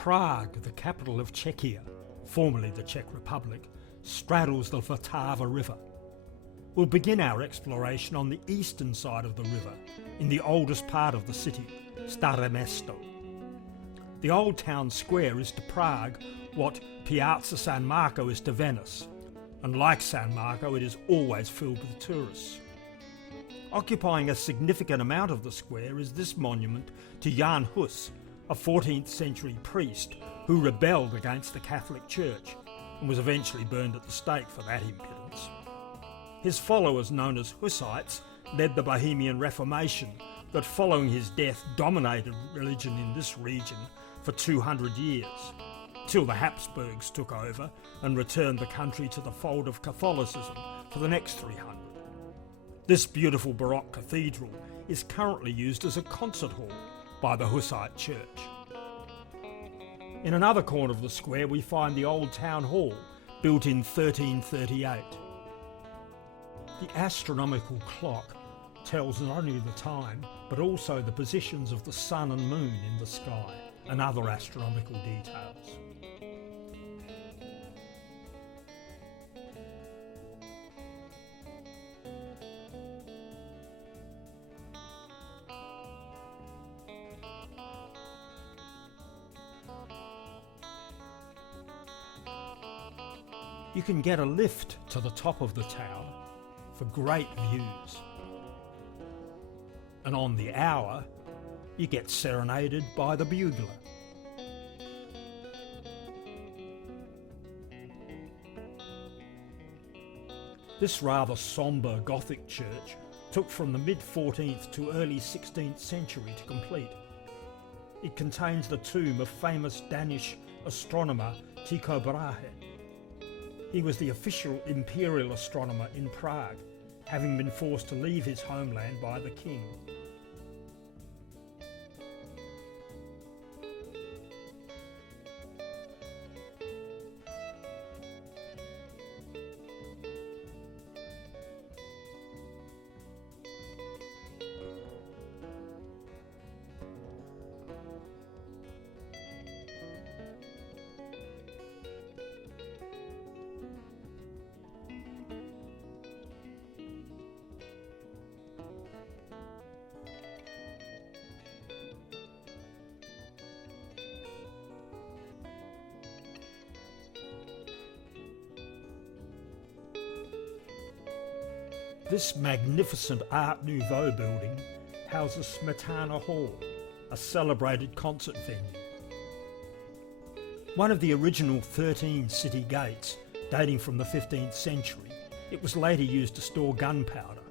Prague, the capital of Czechia, formerly the Czech Republic, straddles the Vltava River. We'll begin our exploration on the eastern side of the river, in the oldest part of the city, Staré Mesto. The old town square is to Prague what Piazza San Marco is to Venice, and like San Marco it is always filled with tourists. Occupying a significant amount of the square is this monument to Jan Hus, a 14th century priest who rebelled against the Catholic Church and was eventually burned at the stake for that impudence. His followers, known as Hussites, led the Bohemian Reformation that following his death dominated religion in this region for 200 years, till the Habsburgs took over and returned the country to the fold of Catholicism for the next 300. This beautiful Baroque cathedral is currently used as a concert hall by the Hussite Church. In another corner of the square we find the old town hall, built in 1338. The astronomical clock tells not only the time, but also the positions of the sun and moon in the sky, and other astronomical details. You can get a lift to the top of the tower for great views. And on the hour, you get serenaded by the bugler. This rather sombre Gothic church took from the mid-14th to early 16th century to complete. It contains the tomb of famous Danish astronomer Tycho Brahe. He was the official imperial astronomer in Prague, having been forced to leave his homeland by the king. This magnificent Art Nouveau building houses Smetana Hall, a celebrated concert venue. One of the original 13 city gates, dating from the 15th century, it was later used to store gunpowder.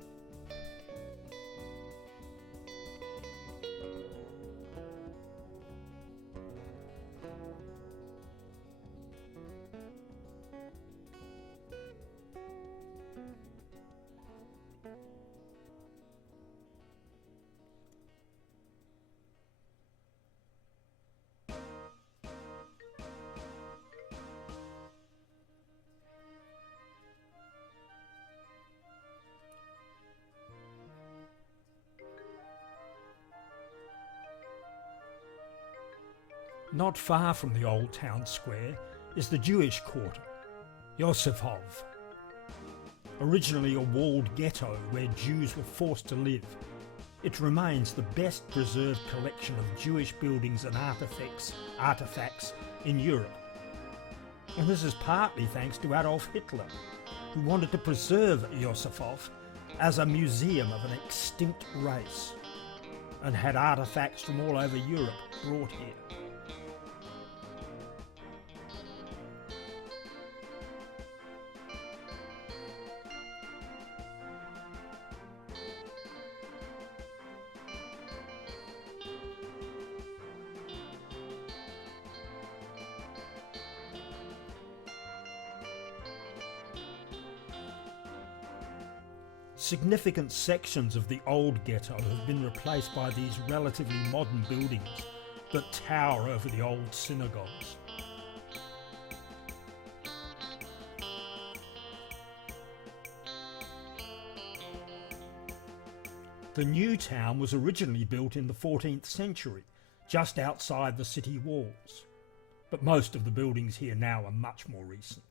Not far from the old town square is the Jewish quarter, Yosefov. Originally a walled ghetto where Jews were forced to live, it remains the best preserved collection of Jewish buildings and artefacts in Europe. And this is partly thanks to Adolf Hitler, who wanted to preserve Yosefov as a museum of an extinct race, and had artefacts from all over Europe brought here. Significant sections of the old ghetto have been replaced by these relatively modern buildings that tower over the old synagogues. The new town was originally built in the 14th century, just outside the city walls. but most of the buildings here now are much more recent.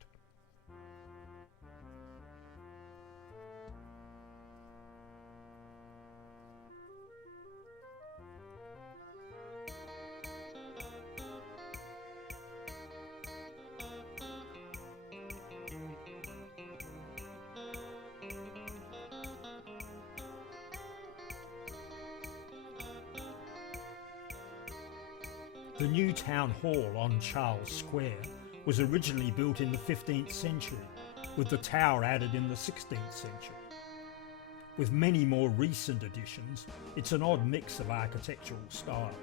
The new town hall on Charles Square was originally built in the 15th century, with the tower added in the 16th century. With many more recent additions, it's an odd mix of architectural styles.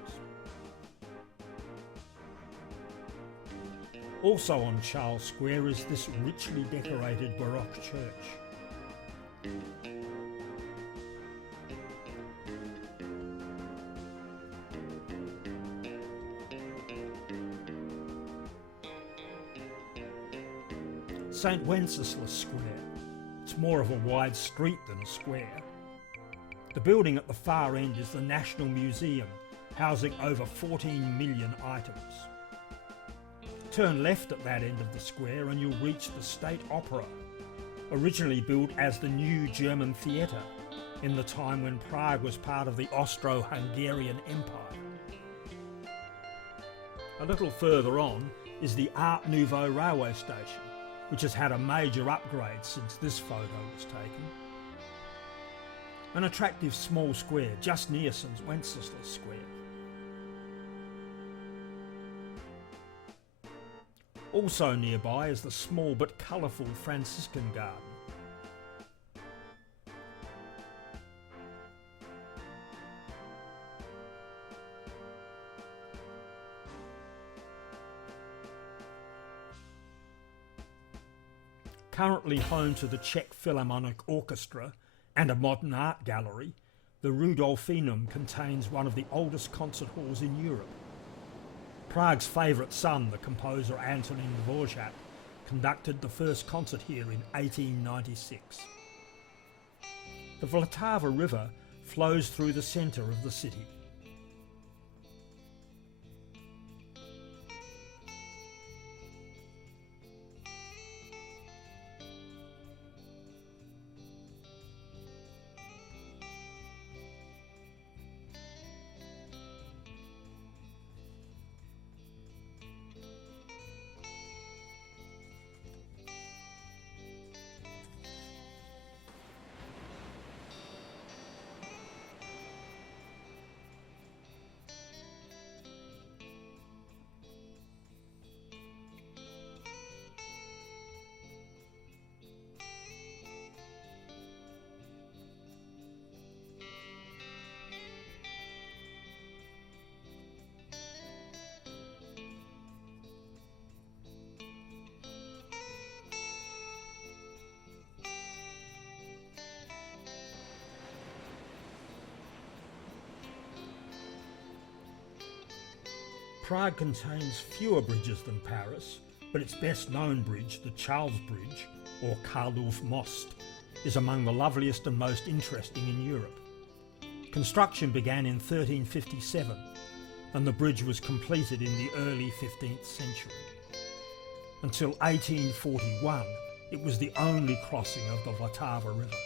Also on Charles Square is this richly decorated Baroque church. St Wenceslas Square. It's more of a wide street than a square. The building at the far end is the National Museum, housing over 14 million items. Turn left at that end of the square and you'll reach the State Opera, originally built as the new German theatre in the time when Prague was part of the Austro-Hungarian Empire. A little further on is the Art Nouveau railway station, which has had a major upgrade since this photo was taken. An attractive small square just near St Wenceslas Square. Also nearby is the small but colourful Franciscan Garden. Currently home to the Czech Philharmonic Orchestra and a modern art gallery, the Rudolfinum contains one of the oldest concert halls in Europe. Prague's favourite son, the composer Antonin Dvorak, conducted the first concert here in 1896. The Vltava River flows through the centre of the city. Prague contains fewer bridges than Paris, but its best known bridge, the Charles Bridge, or Karlov Most, is among the loveliest and most interesting in Europe. Construction began in 1357, and the bridge was completed in the early 15th century. Until 1841, it was the only crossing of the Vltava River.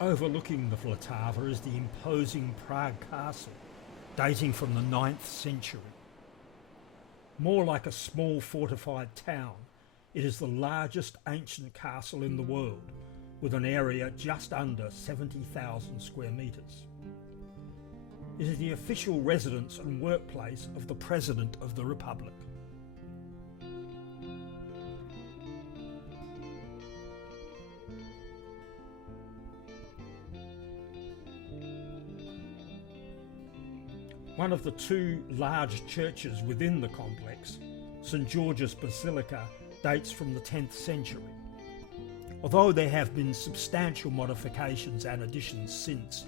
Overlooking the Vltava is the imposing Prague Castle, dating from the 9th century. More like a small fortified town, It is the largest ancient castle in the world, with an area just under 70,000 square metres. It is the official residence and workplace of the President of the Republic. One of the two large churches within the complex, St George's Basilica, dates from the 10th century. Although there have been substantial modifications and additions since,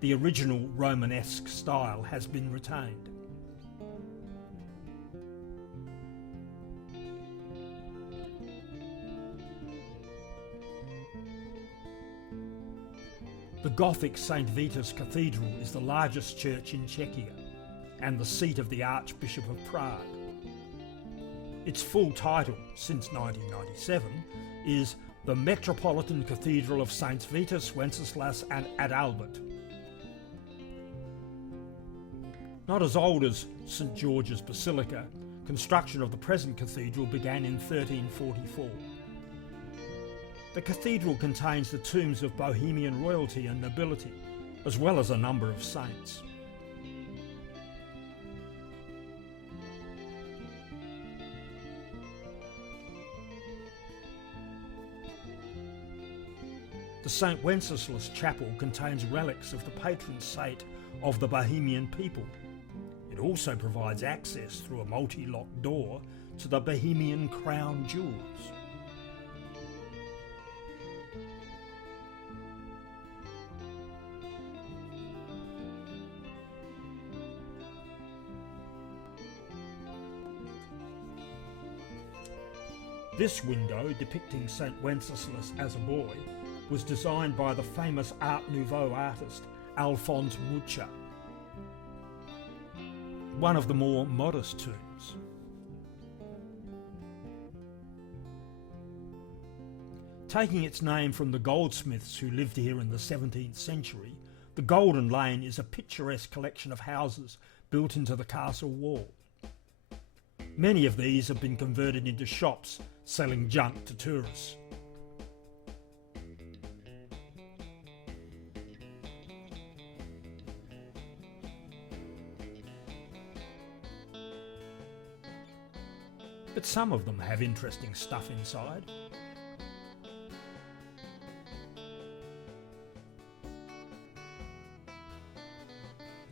the original Romanesque style has been retained. The Gothic St Vitus Cathedral is the largest church in Czechia and the seat of the Archbishop of Prague. Its full title, since 1997, is the Metropolitan Cathedral of Saints Vitus, Wenceslas and Adalbert. Not as old as St George's Basilica, construction of the present cathedral began in 1344. The cathedral contains the tombs of Bohemian royalty and nobility, as well as a number of saints. The St Wenceslas Chapel contains relics of the patron saint of the Bohemian people. It also provides access through a multi-locked door to the Bohemian crown jewels. This window, depicting St Wenceslas as a boy, was designed by the famous Art Nouveau artist Alphonse Mucha. One of the more modest tombs. Taking its name from the goldsmiths who lived here in the 17th century, the Golden Lane is a picturesque collection of houses built into the castle wall. Many of these have been converted into shops selling junk to tourists. But some of them have interesting stuff inside.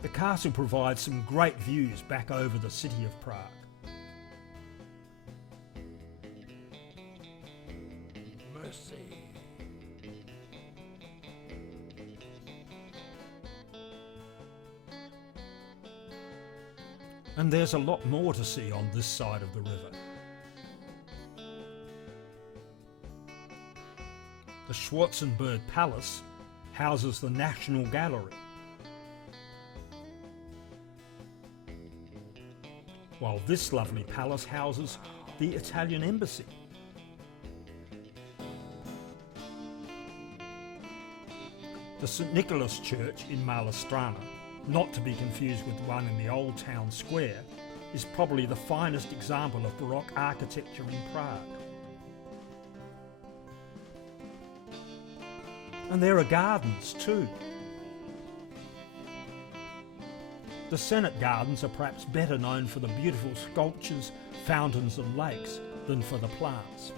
The castle provides some great views back over the city of Prague. Mercy. And there's a lot more to see on this side of the river. The Schwarzenberg Palace houses the National Gallery, while this lovely palace houses the Italian Embassy. The St Nicholas Church in Malastrana, not to be confused with one in the Old Town Square, is probably the finest example of Baroque architecture in Prague. And there are gardens too. The Senate Gardens are perhaps better known for the beautiful sculptures, fountains and lakes than for the plants.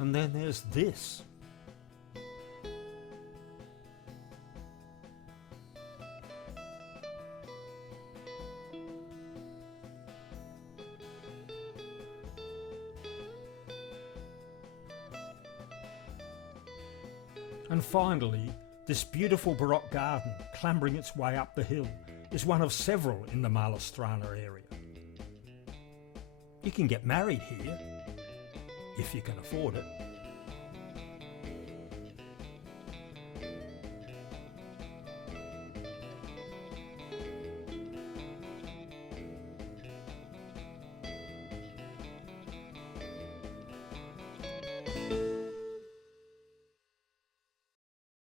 And then there's this. And finally, this beautiful Baroque garden clambering its way up the hill is one of several in the Malá area. You can get married here, if you can afford it.